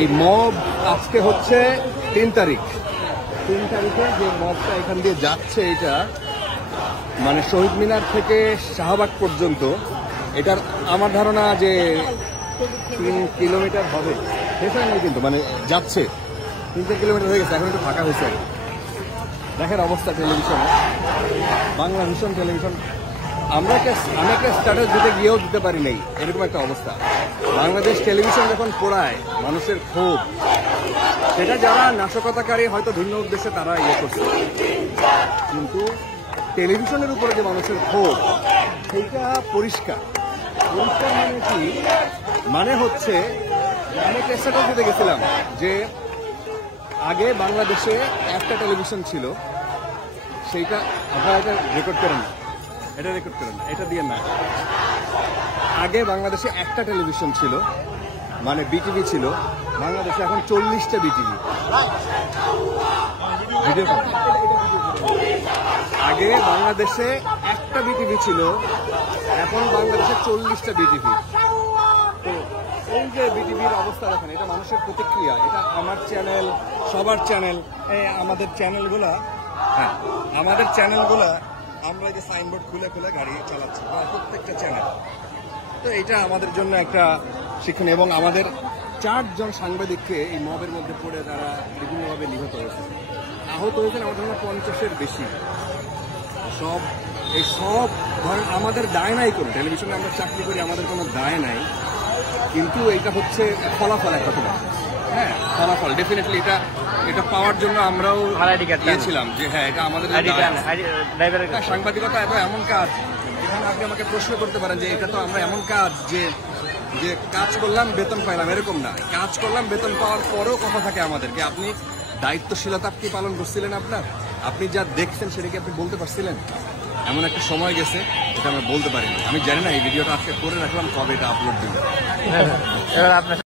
এই মব আজকে হচ্ছে 3 তারিখ। 3 তারিখে যে মবটা এখান দিয়ে যাচ্ছে, এটা মানে শহীদ মিনার থেকে শাহবাগ পর্যন্ত, এটার আমার ধারণা যে 3 কিলোমিটার হবে। সেটা নেই কিন্তু মানে যাচ্ছে 3 কিলোমিটার হয়ে গেছে, এখন একটু ফাঁকা হয়েছে। দেখেন অবস্থা টেলিভিশনে, বাংলা ভিশন টেলিভিশন। আমি একটা স্ট্যাটাস দিতে গিয়েও দিতে পারি নাই, এরকম একটা অবস্থা। বাংলাদেশ টেলিভিশন যখন পড়ায় মানুষের ক্ষোভ, সেটা যারা নাশকতাকারী হয়তো ভিন্ন উদ্দেশ্যে তারা ইয়ে করছে, কিন্তু টেলিভিশনের উপরে যে মানুষের ক্ষোভ সেইটা পরিষ্কার। পরিষ্কার মানে কি? মানে হচ্ছে আমি একটা স্ট্যাটাস দিতে গেছিলাম যে আগে বাংলাদেশে একটা টেলিভিশন ছিল, সেইটা আপনারা এটা রেকর্ড করেন না, এটা রেকর্ড করেন না, এটা দিয়ে না। আগে বাংলাদেশে একটা টেলিভিশন ছিল, মানে বিটিভি ছিল। বাংলাদেশে এখন 40টা বিটিভি। আগে বাংলাদেশে একটা বিটিভি ছিল, এখন বাংলাদেশে 40টা বিটিভি। তো এই যে বিটিভির অবস্থা দেখেন, এটা মানুষের প্রতিক্রিয়া। এটা আমার চ্যানেল, সবার চ্যানেল, আমাদের চ্যানেলগুলা, হ্যাঁ আমাদের চ্যানেলগুলা আমরা যে সাইনবোর্ড খুলে খুলে গাড়ি চালাচ্ছি, প্রত্যেকটা চ্যানেল। তো এটা আমাদের জন্য একটা শিক্ষণীয়। এবং আমাদের 4 জন সাংবাদিককে এই মবের মধ্যে পড়ে তারা বিভিন্নভাবে নিহত হয়েছে, আহত হয়েছেন আমাদের 50-এর বেশি। এই সব ধরেন আমাদের দায় নাই কোনো, টেলিভিশনে আমরা চাকরি করি, আমাদের কোনো দায় নাই, কিন্তু এটা হচ্ছে ফলাফল একটা তোমার। হ্যাঁ ফলাফল ডেফিনেটলি এটা পাওয়ার জন্য আমরাও গিয়েছিলাম যে হ্যাঁ এটা আমাদের সাংবাদিকতা এমন কাজ যেখানে আপনি আমাকে প্রশ্ন করতে পারেন যে এটা তো আমরা এমন কাজ যে কাজ করলাম বেতন পাইলাম, এরকম না। কাজ করলাম বেতন পাওয়ার পরেও কথা থাকে আমাদেরকে, আপনি দায়িত্বশীলতা কি পালন করছিলেন? আপনি যা দেখছেন সেটা কি আপনি বলতে পারছিলেন? এমন একটা সময় গেছে এটা আমরা বলতে পারিনি। আমি জানি না এই ভিডিওটা আজকে করে রাখলাম, কবে এটা আপলোড দিল।